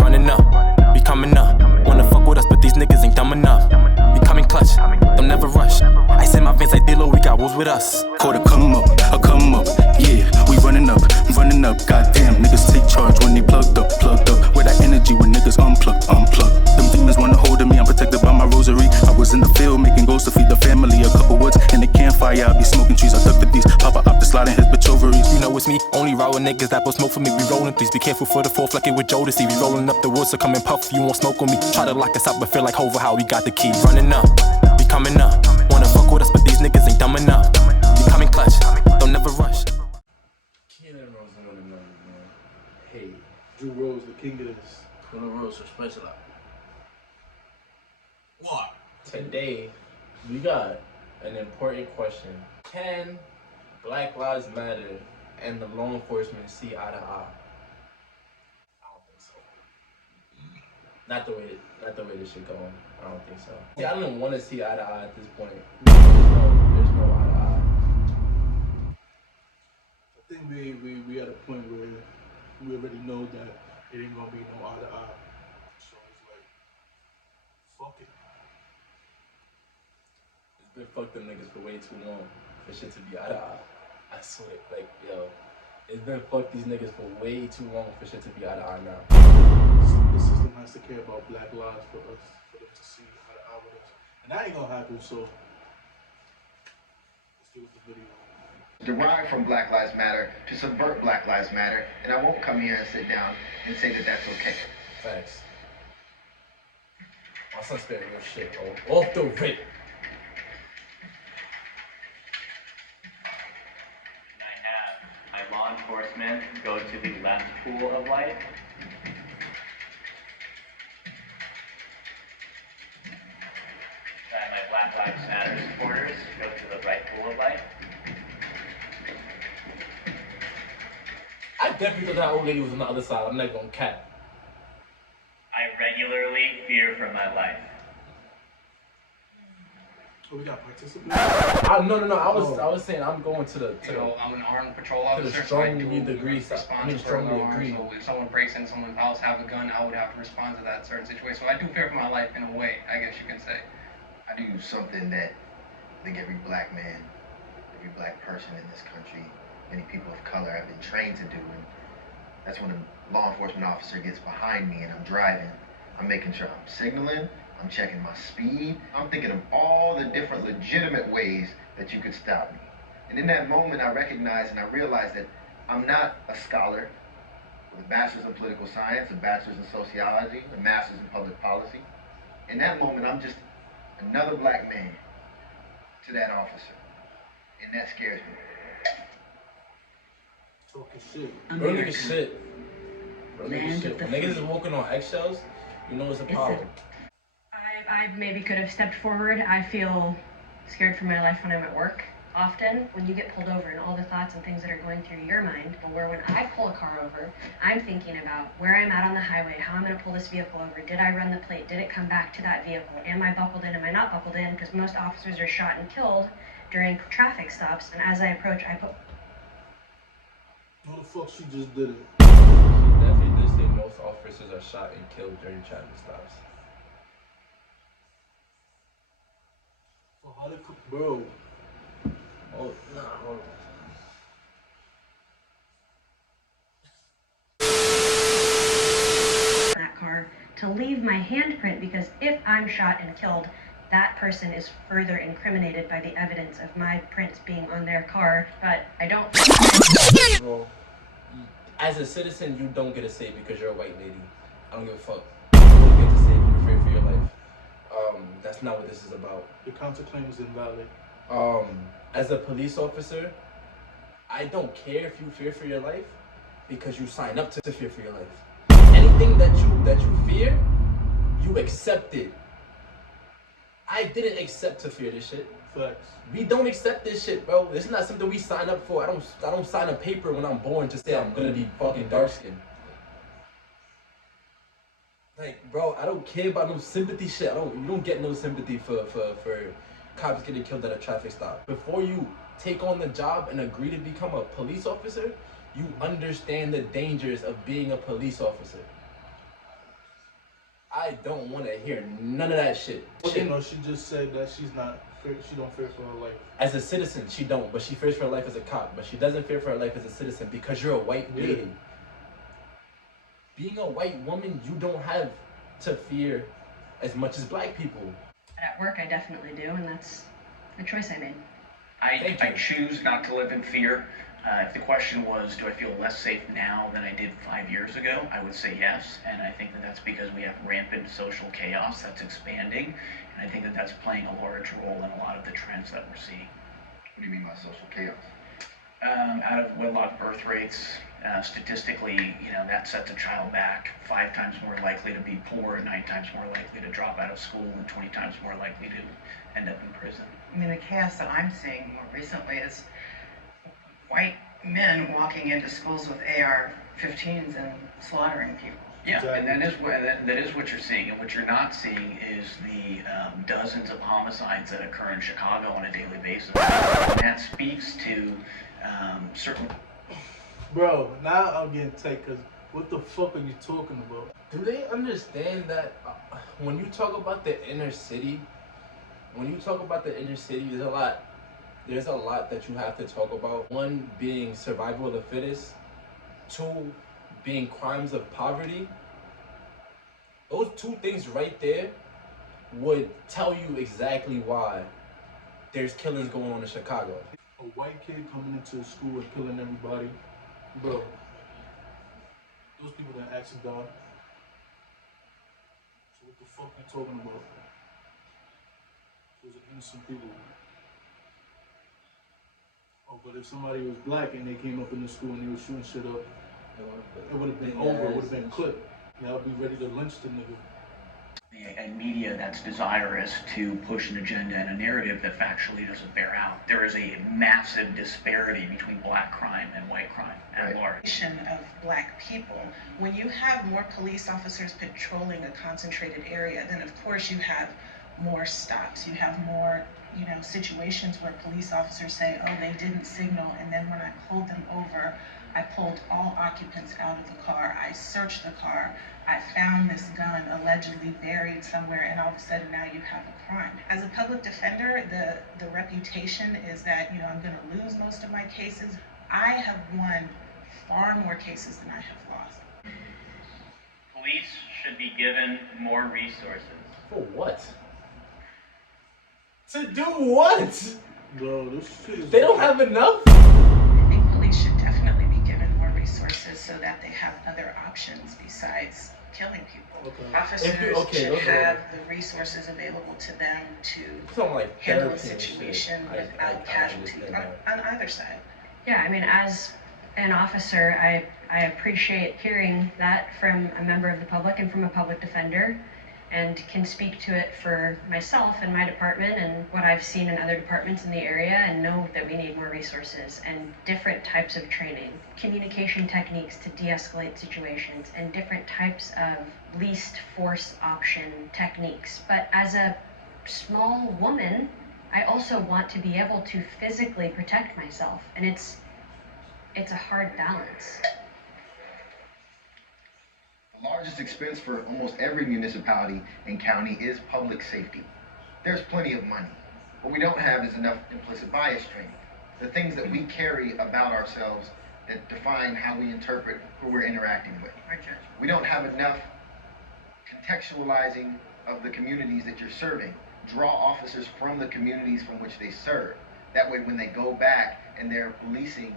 Running up, we coming up. Wanna fuck with us, but these niggas ain't dumb enough. We coming clutch, don't never rush. I send my veins like Dilo, we got wolves with us. Call a come up, yeah, we running up. Goddamn, niggas take charge when they plugged up. Where that energy when niggas unplug. Them demons wanna hold of me, I'm protected by my rosary. I was in the field making goals to feed the family. A couple woods in the campfire, I be smoking trees. I duck the beats, Papa up the sliding his bitch ovaries. You know it's me, only raw niggas that will smoke for me. We rolling threes, be careful for the fourth like it with Jodeci. We rolling up the woods, so come and puff, you won't smoke on me. Try to lock us out, but feel like Hova, how we got the keys. Running up, we coming up. Wanna fuck with us, but these niggas ain't dumb enough. We coming clutch, don't never rush. KILAM Rose and one another, man. Hey, JULIO, the king of this. KILAM Rose are special out. What? Today, we got an important question. Can Black Lives Matter and the law enforcement see eye to eye? I don't think so. Not the way this shit going. I don't think so. See, I don't even want to see eye to eye at this point. There's no eye to eye. I think we at a point where we already know that it ain't gonna be no eye to eye. So it's like, fuck it. It's been fuck them niggas for way too long for shit to be eye to eye. I swear, like, yo, it's been fuck these niggas for way too long for shit to be eye to eye now. The system has to care about black lives for them to see eye to eye with us. And that ain't gonna happen, so let's do the video. Derived from Black Lives Matter to subvert Black Lives Matter, and I won't come here and sit down and say that that's okay. Facts. My son's spitting real shit, bro. Off the rip. My law enforcement go to the left pool of light. My Black Lives Matter supporters go to the right pool of light. I definitely thought that old lady was on the other side. I'm not gonna cap. I regularly fear for my life. So we got participants? No. I was saying I'm going to the I'm an armed patrol to officer. the strongly agree. Strongly agree. So if someone breaks in, someone else have a gun, I would have to respond to that certain situation. So I do fear for my life in a way, I guess you can say. I do something that I think every black man, every black person in this country, many people of color have been trained to do, and that's when a law enforcement officer gets behind me and I'm driving. I'm making sure I'm signaling, I'm checking my speed, I'm thinking of all the different legitimate ways that you could stop me. And in that moment I recognize and I realize that I'm not a scholar with a bachelor's in political science, a bachelor's in sociology, a master's in public policy. In that moment I'm just another black man to that officer, and that scares me. Talking shit. Bro, niggas shit. Bro, niggas shit. When niggas is walking on eggshells, you know it's a problem. I maybe could have stepped forward. I feel scared for my life when I'm at work. Often, when you get pulled over and all the thoughts and things that are going through your mind, where when I pull a car over, I'm thinking about where I'm at on the highway, how I'm going to pull this vehicle over, did I run the plate, did it come back to that vehicle, am I buckled in, am I not buckled in, because most officers are shot and killed during traffic stops, and as I approach, I put... No, the fuck she just did it. She definitely did say most officers are shot and killed during traffic stops. So how did bro? Oh, nah, hold on. that car to leave my handprint, because if I'm shot and killed, that person is further incriminated by the evidence of my prints being on their car. But I don't. Bro, as a citizen, you don't get a say because you're a white lady. I don't give a fuck. You don't get to say if you fear for your life. That's not what this is about. Your counterclaim is invalid. As a police officer, I don't care if you fear for your life because you sign up to fear for your life. Anything that you fear, you accept it. I didn't accept to fear this shit. Facts. We don't accept this shit, bro. It's not something we sign up for. I don't sign a paper when I'm born to say I'm gonna be fucking dark skinned. Like, bro, I don't care about no sympathy shit. You don't get no sympathy for cops getting killed at a traffic stop. Before you take on the job and agree to become a police officer, you understand the dangers of being a police officer. I don't want to hear none of that shit. You know, she just said that she don't fear for her life. As a citizen, she don't, but she fears for her life as a cop. But she doesn't fear for her life as a citizen because you're a white lady. Being a white woman, you don't have to fear as much as black people. At work, I definitely do, and that's the choice I made. I choose not to live in fear. If the question was, do I feel less safe now than I did 5 years ago, I would say yes. And I think that that's because we have rampant social chaos that's expanding. And I think that that's playing a large role in a lot of the trends that we're seeing. What do you mean by social chaos? Out of wedlock birth rates, statistically, that sets a child back 5 times more likely to be poor, 9 times more likely to drop out of school, and 20 times more likely to end up in prison. I mean, the chaos that I'm seeing more recently is white men walking into schools with AR-15s and slaughtering people. Yeah, exactly. And that is what you're seeing. And what you're not seeing is the dozens of homicides that occur in Chicago on a daily basis. And that speaks to certain... Bro, now I'm getting tight because what the fuck are you talking about? Do they understand that when you talk about the inner city, there's a lot that you have to talk about. One being survival of the fittest. 2 being crimes of poverty. Those 2 things right there would tell you exactly why there's killings going on in Chicago. A white kid coming into a school and killing everybody. Bro, those people that actually died. So what the fuck you talking about? Those are innocent people. Oh, but if somebody was black and they came up in the school and they were shooting shit up, it would have been over, it would have been clipped. Now I'd be ready to lynch the nigga. And media that's desirous to push an agenda and a narrative that factually doesn't bear out. There is a massive disparity between black crime and white crime at large. Of black people, when you have more police officers patrolling a concentrated area, then of course you have more stops. You have more, situations where police officers say, oh, they didn't signal, and then when I pulled them over, I pulled all occupants out of the car. I searched the car. I found this gun allegedly buried somewhere, and all of a sudden now you have a crime. As a public defender, the reputation is that, I'm going to lose most of my cases. I have won far more cases than I have lost. Police should be given more resources. For what? To do what? Bro, this shit is... They don't have enough? I think police should definitely be given more resources so that they have other options besides killing people. Okay. Officers should have the resources available to them to handle a situation without casualties on either side. Yeah, I mean, as an officer, I appreciate hearing that from a member of the public and from a public defender, and can speak to it for myself and my department and what I've seen in other departments in the area, and know that we need more resources and different types of training, communication techniques to de-escalate situations, and different types of least force option techniques. But as a small woman, I also want to be able to physically protect myself, and it's a hard balance. The largest expense for almost every municipality and county is public safety. There's plenty of money. What we don't have is enough implicit bias training. The things that we carry about ourselves that define how we interpret who we're interacting with. We don't have enough contextualizing of the communities that you're serving. Draw officers from the communities from which they serve. That way when they go back and they're policing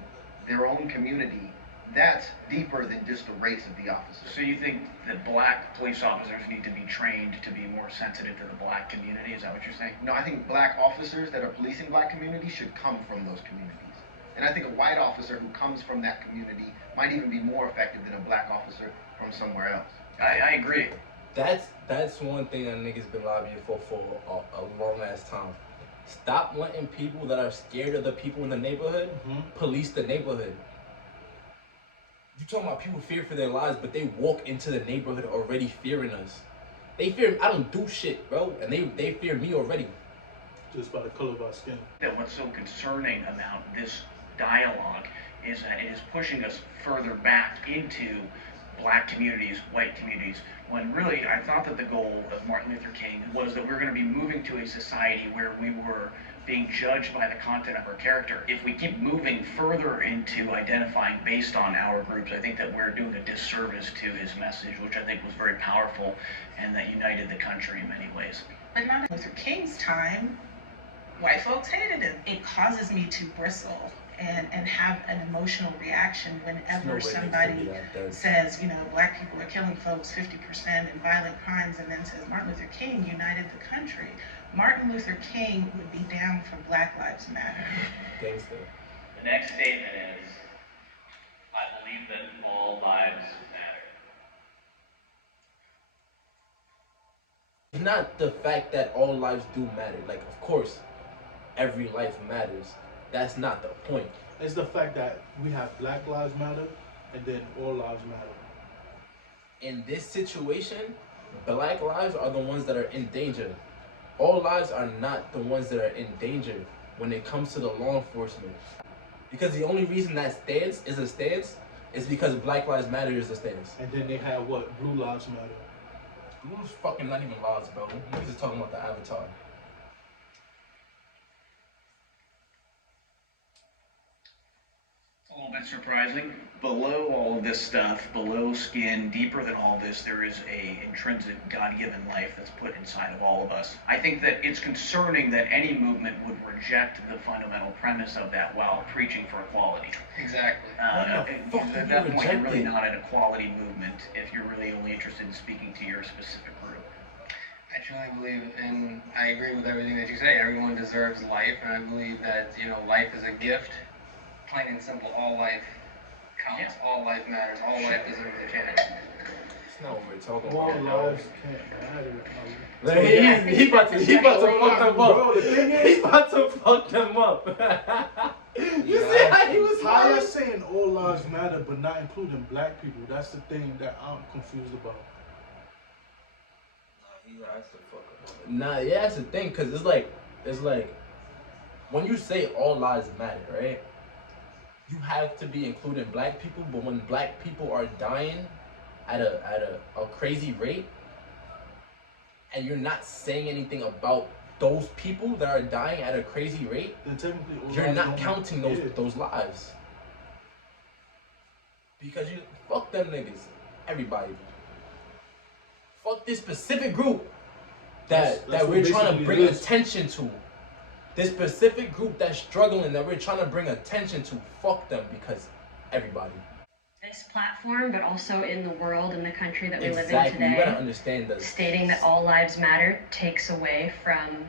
their own community, that's deeper than just the race of the officer. So you think that black police officers need to be trained to be more sensitive to the black community? Is that what you're saying? No, I think black officers that are policing black communities should come from those communities. And I think a white officer who comes from that community might even be more effective than a black officer from somewhere else. I agree. That's one thing that niggas been lobbying for a long ass time. Stop letting people that are scared of the people in the neighborhood police the neighborhood. You talking about people fear for their lives, but they walk into the neighborhood already fearing us. They fear, I don't do shit, bro, and they fear me already. Just by the color of our skin. That what's so concerning about this dialogue is that it is pushing us further back into black communities, white communities, when really I thought that the goal of Martin Luther King was that we were going to be moving to a society where we were being judged by the content of our character. If we keep moving further into identifying based on our groups, I think that we're doing a disservice to his message, which I think was very powerful and that united the country in many ways. But not in Luther King's time, white folks hated him. It causes me to bristle and have an emotional reaction whenever somebody says, you know, black people are killing folks 50% in violent crimes, and then says Martin Luther King united the country. Martin Luther King would be down for Black Lives Matter. Gangster. The next statement is, I believe that all lives matter. It's not the fact that all lives do matter. Like, of course, every life matters. That's not the point. It's the fact that we have Black Lives Matter and then all lives matter. In this situation, black lives are the ones that are in danger. All lives are not the ones that are in danger when it comes to the law enforcement. Because the only reason that stance is a stance is because Black Lives Matter is a stance. And then they have what? Blue Lives Matter. Blue's fucking not even lives, bro. Niggas is talking about the avatar. A little bit surprising. Below all of this stuff, below skin, deeper than all this, there is a intrinsic God-given life that's put inside of all of us. I think that it's concerning that any movement would reject the fundamental premise of that while preaching for equality. Exactly. At that point, you're really not an equality movement if you're really only interested in speaking to your specific group. I truly believe, and I agree with everything that you say. Everyone deserves life, and I believe that, you know, life is a gift. Plain and simple, all life counts, all life matters, all life deserves a chance. That's not what we're talking All about. lives can't matter. He about to fuck them up. He about to fuck them up. You see how he was How you smiling? saying all lives matter but not including black people? That's the thing that I'm confused about. Nah, yeah, that's the thing, cause it's like when you say all lives matter, right? You have to be including black people, but when black people are dying at a crazy rate, and you're not saying anything about those people that are dying at a crazy rate, Then technically all you're lives not don't counting matter. those lives. Because you fuck them niggas, everybody. Fuck this specific group that That's we're what trying to basically bring it is. attention to. This specific group that's struggling that we're trying to bring attention to, fuck them, because everybody. This platform, but also in the world and the country that we live in Exactly, you today, gotta understand this. stating that all lives matter takes away from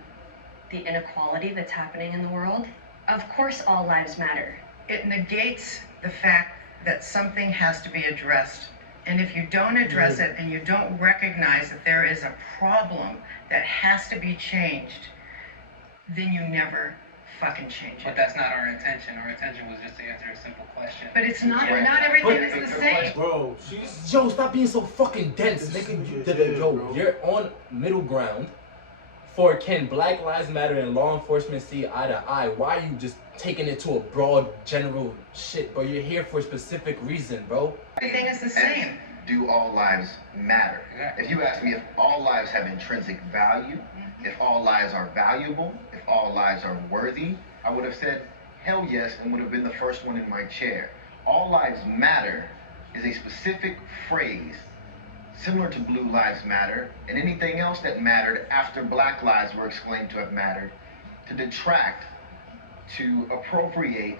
the inequality that's happening in the world. Of course all lives matter. It negates the fact that something has to be addressed. And if you don't address it and you don't recognize that there is a problem that has to be changed, then you never fucking change But it. that's not our intention. Our intention was just to answer a simple question. But it's not, not everything is the same. Bro, she's Yo, stop being so fucking dense, This nigga. nigga Yo, is, bro. you're on middle ground for can Black Lives Matter and law enforcement see eye to eye. Why are you just taking it to a broad, general shit, bro? You're here for a specific reason, bro. Everything is the same. Do all lives matter? Exactly. If you ask me if all lives have intrinsic value, if all lives are valuable, if all lives are worthy, I would have said hell yes and would have been the first one in my chair. All lives matter is a specific phrase similar to Blue Lives Matter and anything else that mattered after Black lives were exclaimed to have mattered, to detract, to appropriate,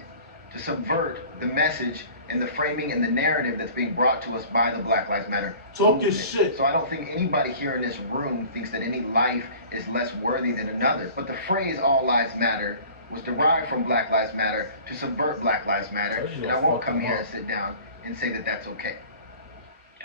to subvert the message and the framing and the narrative that's being brought to us by the Black Lives Matter Talk your movement. shit. So I don't think anybody here in this room thinks that any life is less worthy than another. But the phrase all lives matter was derived from Black Lives Matter to subvert Black Lives Matter. Told you And to I won't fuck come them here up. and sit down and say that that's okay.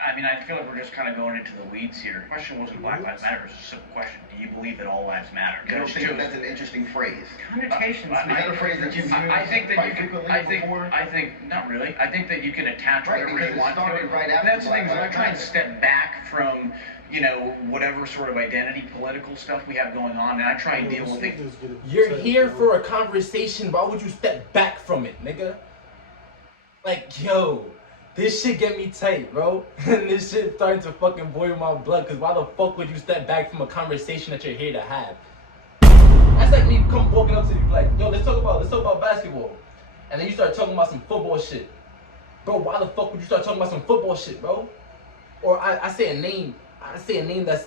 I mean, I feel like we're just kind of going into the weeds here. The question wasn't Black Lives Matter, it was a simple question. Do you believe that all lives matter? You don't think that that's an interesting phrase? Connotations. Is that a phrase that you've used I think that quite you can, frequently before? I think, not really. I think that you can attach Right, whatever because you it want to started it. right after That's the Black thing, is I Lives try and Matter. step back from, you know, whatever sort of identity, political stuff we have going on, and I try and deal with it. You're here for a conversation. Why would you step back from it, nigga? Like, yo, This shit get me tight, bro. And this shit starting to fucking boil my blood. Cause why the fuck would you step back from a conversation that you're here to have? That's like me come walking up to you like, yo, let's talk about basketball. And then you start talking about some football shit. Bro, why the fuck would you start talking about some football shit, bro? Or I say a name that's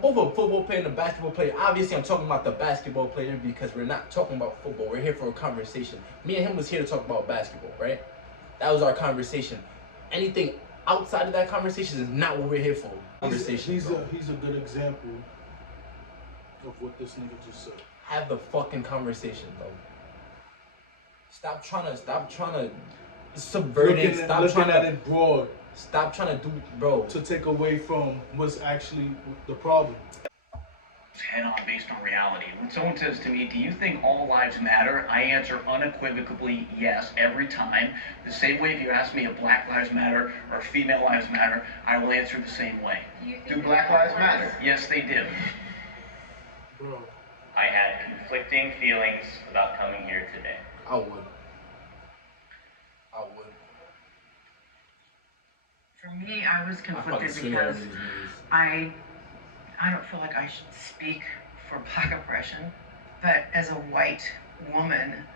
both a football player and a basketball player. Obviously, I'm talking about the basketball player because we're not talking about football. We're here for a conversation. Me and him was here to talk about basketball, right? That was our conversation. Anything outside of that conversation is not what we're here for. He's a good example of what this nigga just said. Have the fucking conversation, bro. Stop trying to subvert it. Stop trying at it broad. Stop trying to do, bro. To take away from what's actually the problem. Head on based on reality. When someone says to me, do you think all lives matter? I answer unequivocally yes every time. The same way if you ask me if Black Lives Matter or female lives matter, I will answer the same way. Do Black Lives Matter? Yes, they do. Bro. I had conflicting feelings about coming here today. I would. For me, I was conflicted because I don't feel like I should speak for Black oppression, but as a white woman,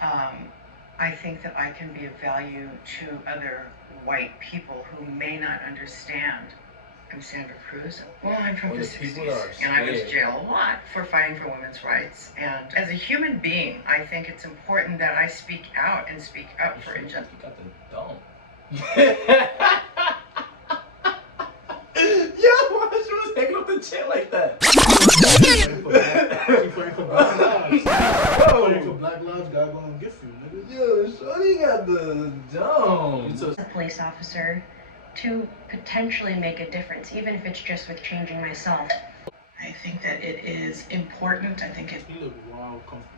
I think that I can be of value to other white people who may not understand. I'm Sandra Cruz. Well, I'm from the 60s, and I went to jail a lot for fighting for women's rights. And as a human being, I think it's important that I speak out and speak up for injustice. You got the dumb. Yo, why she was taking up the chair like that? She fighting for Black Lives. Fighting for Black Lives, God gonna gift you, nigga. Yo, shorty got the dumb. A police officer to potentially make a difference, even if it's just with changing myself. I think that it is important. I think it. He look wild comfortable.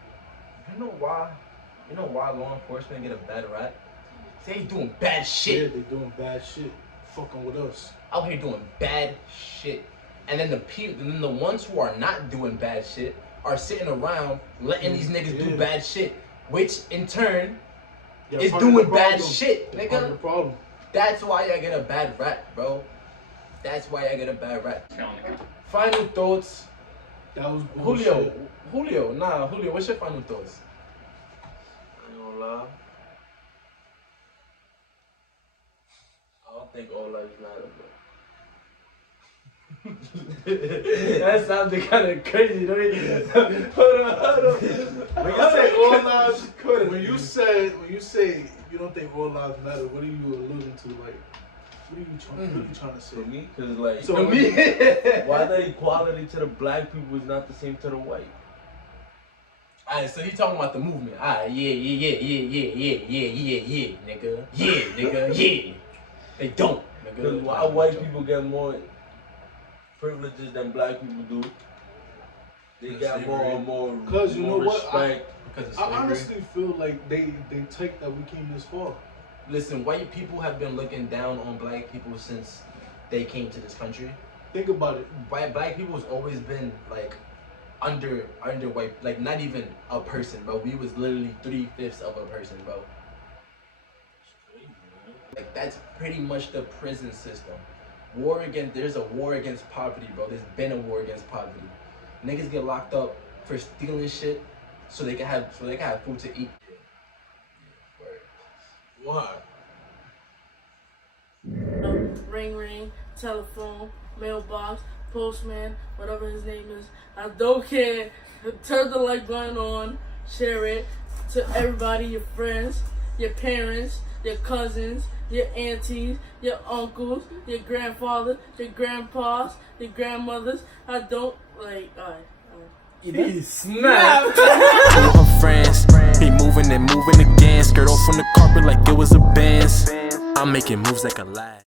You know why law enforcement get a bad rap? They doing bad shit. Yeah, they doing bad shit. Fucking with us. Out here doing bad shit. And then the ones who are not doing bad shit are sitting around letting these niggas do bad shit, which in turn is doing bad shit, nigga. Part of the problem. That's why I get a bad rap, bro. That's why I get a bad rap. Final thoughts. That was bullshit. Julio, what's your final thoughts? I ain't gonna lie. I don't think all lives matter, bro. That sounded kind of crazy, don't it? Hold on. When you say all lives, when you say you don't think all lives matter, what are you alluding to? Like, what are you trying to say? For me, cause like, For me, why the equality to the black people is not the same to the white? Alright, so he talking about the movement. Alright, yeah, nigga. Yeah, nigga, yeah. They don't, nigga. Cause why white people get more privileges than black people do? They got more Cause you know what? I honestly feel like they take that we came this far. Listen, white people have been looking down on black people since they came to this country. Think about it. Black people has always been like under white, like not even a person, bro. We was literally 3/5 of a person, bro. Like that's pretty much the prison system. There's a war against poverty, bro. There's been a war against poverty. Niggas get locked up for stealing shit so they can have food to eat. Why? Ring ring, telephone, mailbox, postman, whatever his name is. I don't care. Turn the like button on, share it to everybody, your friends, your parents, your cousins, your aunties, your uncles, your grandfathers, your grandpas, your grandmothers. I don't like. He snapped. Her friends be moving and moving again. Skirt off from the carpet like it was a Benz. I'm making moves like a lad.